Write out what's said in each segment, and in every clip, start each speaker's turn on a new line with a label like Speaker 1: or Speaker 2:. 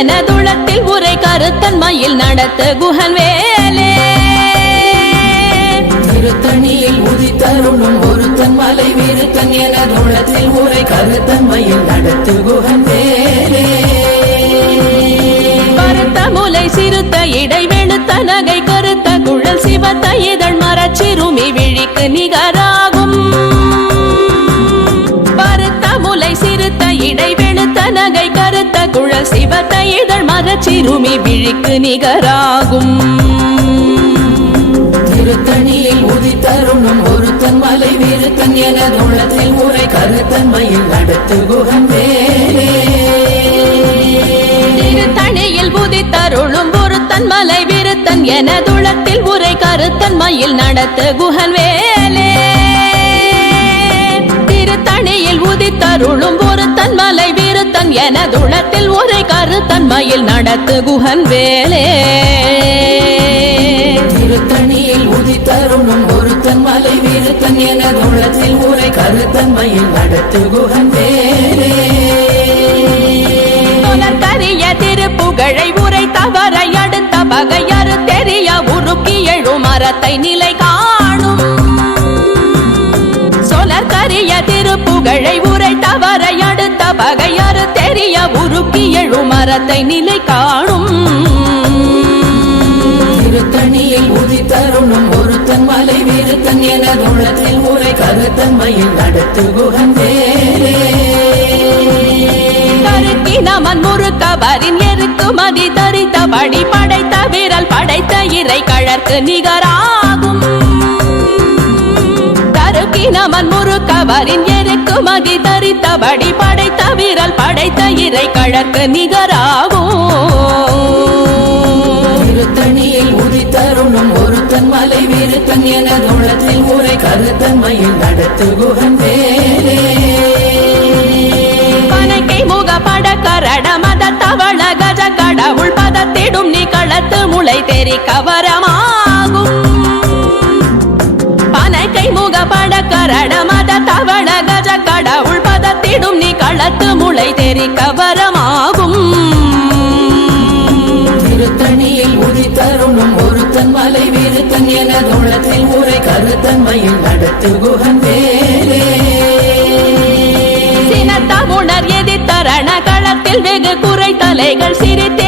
Speaker 1: எனதுளத்தில் உரை கருத்தன்மையில் நடத்த குஹன் வேலே
Speaker 2: திருத்தணியில் உதித்தருளும் ஒருத்தன் மலை விருத்தன் எனதுள்ளத்தில் உரை கருத்தன்மையில் நடத்து குகன் வேலே
Speaker 1: பருத்த முலை சிறுத்த இடை வெளுத்த நகை கருத்த குழல் சிவத்த இதழ் மரச்சிறுமி விழிக்கு மரச்சிறுமி விழிக்கு நிகராகும்.
Speaker 2: திருத்தணியில் உதித்தருளும் ஒருத்தன் மலை விருத்தன் எனதுள்ளத்தில் உரை கருத்தன்மையில் நடத்து குகன் வேலே
Speaker 1: திருத்தணியில் புதித்தருளும் ஒருத்தன் மலை விருத்தன் எனதுளத்தில் உரை கருத்தன்மையில் நடத்து குஹன் வேலே திருத்தணியில் உதித்தருளும் ஒருத்தன் மலை விருத்தன் எனதுளத்தில் உரை கருத்தன்மையில் நடத்து குஹன் வேலே.
Speaker 2: திருத்தணியில் உதித்தருளும் ஒருத்தன் மலை விருத்தன் எனதுள்ளத்தில் உரை கருத்தன்மையில் நடத்து குகன் வேலே.
Speaker 1: புலர்கரிய திருப்புகழை உரை தவறை அடுத்த பகையறு தெரிய உருக்கி எழும் மரத்தை நிலை காணும். சொலர்கரிய திருப்புகழை பகையறு தெரிய உருக்கி எழும் மரத்தை நிலை காணும்.
Speaker 2: திருத்தணியில் உதித்தருளும் ஒருத்தன் மலை விருத்தன் எனதுள்ளத்தில் உரை கருத்தன்மையில் நடத்து
Speaker 1: கருக்கி நமன் முறுக்கவரின் எருக்கு மதி தரித்தபடி படைத்த விரல் படைத்த இறை கழற்கு நிகராகும். கருக்கி நமன் முறுக்கவரின் எருக்கு மதி தரித்தபடி படைத்த விரல் படைத்த இறை கழற்கு நிகராகும்.
Speaker 2: திருத்தணியில் உதித்தருளும் ஒருத்தன் மலை விருத்தன் எனதுள்ளத்தில் உரை கருத்தன்மையில் நடத்து குகன் வேலே
Speaker 1: பனைக்கை முக பட கரட மத தவள கஜ கடவுள் பதத்திடும் நீ களத்து முளை தெரி கவரமாகும் கரட மத தவள கஜ கடவுள் பதத்திடும் நீ களத்து முளை தெரி கவரமாகும்
Speaker 2: திருத்தணியில் உதித்தருளும் ஒருத்தன் மலை விருத்தன் எனதுள்ளத்தில் உரை கருத்தன்மையில் நடத்து குகன் வேலே
Speaker 1: சினத்தமுணர் எதிர்த்தரண களத்தில் வெகு குறை தலைகள் சிரித்தே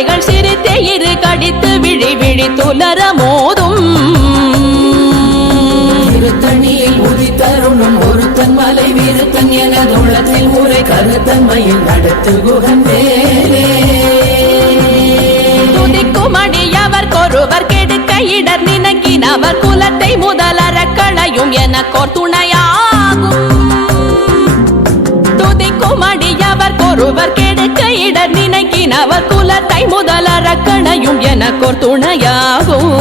Speaker 1: குறை தலைகள் சிரித்தே இரு கடித்து விழி விழி துலர மோதும்.
Speaker 2: திருத்தணியில் உதித்தருளும் ஒருத்தன் மலை விருத்தன் எனதுள்ளத்தில் உரை கருத்தன்மையில் நடத்து குகன் வேலே
Speaker 1: துதிக்கும் அடியவர் கொருவர் கெடுக்க இடர் நினைக்கினவர் குலத்தை முதலற களையும் எனக்கோர் துணையாகும் துதிக்கும் அடியவர் கொருவர் கெடுக்க இடர் நினைக்கினவர் குலத்தை முதலற களையும் எனக்கோர் துணையாகும்.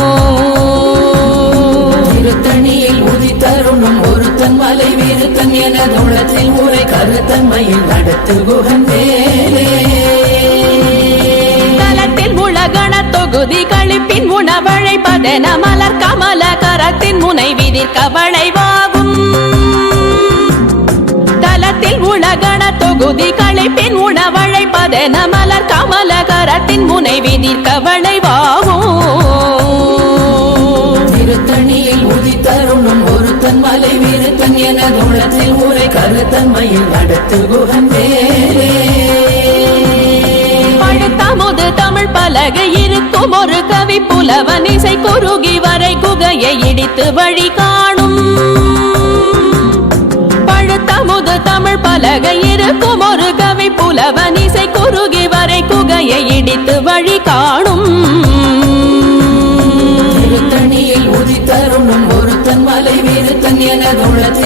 Speaker 2: திருத்தணியில் உதித்தருளும் ஒருத்தன் மலை விருத்தன் எனதுள்ளத்தில் உரை கருத்தன்மையில் நடத்து குகன் வேலே
Speaker 1: தலத்தில் உலகண தொகுதி கழிப்பின் உணவழைப்பதென மலர் கமல கரத்தின் முனை விதிர் கவளைவாகும் தலத்தில் உலகண தொகுதி கழிப்பின் உணவழைப்பதென மலர் கமல கரத்தின் முனை விதிர் கவளைவாகும்
Speaker 2: திருத்தணியில் உதித்தருளும் ஒருத்தன் மலை விருத்தன் எனதுள்ளத்தில் உரை கருத்தன்மையில் நடத்து குகன் வேலே
Speaker 1: பழுத்தமுது தமிழ் பலகை இருக்கும் ஒரு கவி புலவன் இசை குறுகி வரை குகையை இடித்து வழி காணும். பழுத்தமுது தமிழ் பலகை இருக்கும் ஒரு கவி புலவன் இசை குறுகி வரை வழி காணும்